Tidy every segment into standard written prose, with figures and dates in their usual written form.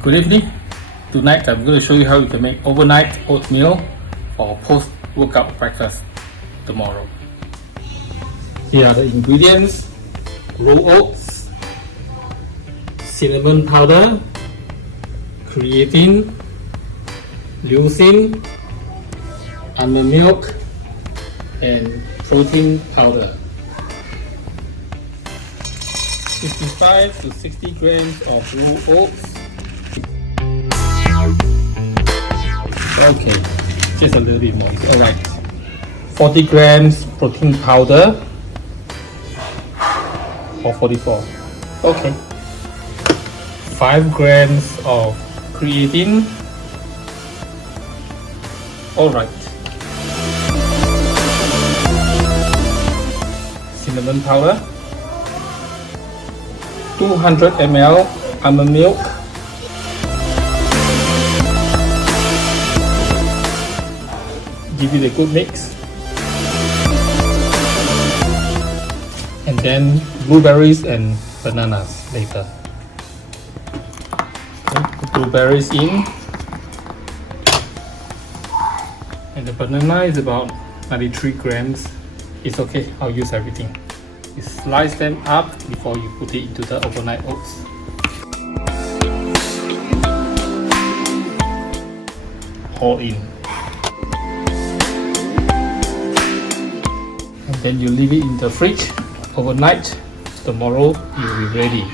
Good evening. Tonight I'm going to show you how you can make overnight oatmeal for post-workout breakfast tomorrow. Here are the ingredients: rolled oats, cinnamon powder, creatine, leucine, almond milk, and protein powder. 55 to 60 grams of rolled oats. Okay, just a little bit more. Alright. 40 grams protein powder. Or 44. Okay. 5 grams of creatine. Alright. Cinnamon powder. 200 ml almond milk. Give it a good mix. And then blueberries and bananas later. Okay, put blueberries in. And the banana is about 93 grams. It's okay, I'll use everything. You slice them up before you put it into the overnight oats. Pour in. And then you leave it in the fridge overnight. Tomorrow you'll be ready.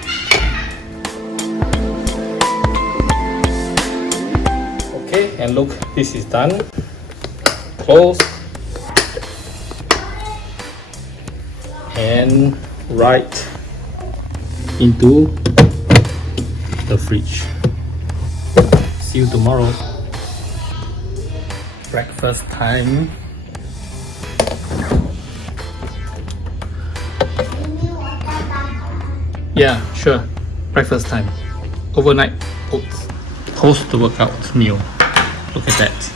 Okay, and look, this is done. Close. And right into the fridge. See you tomorrow. Breakfast time. Yeah, sure. Breakfast time. Overnight oats. Post-workout meal. Look at that.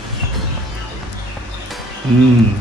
Mmm.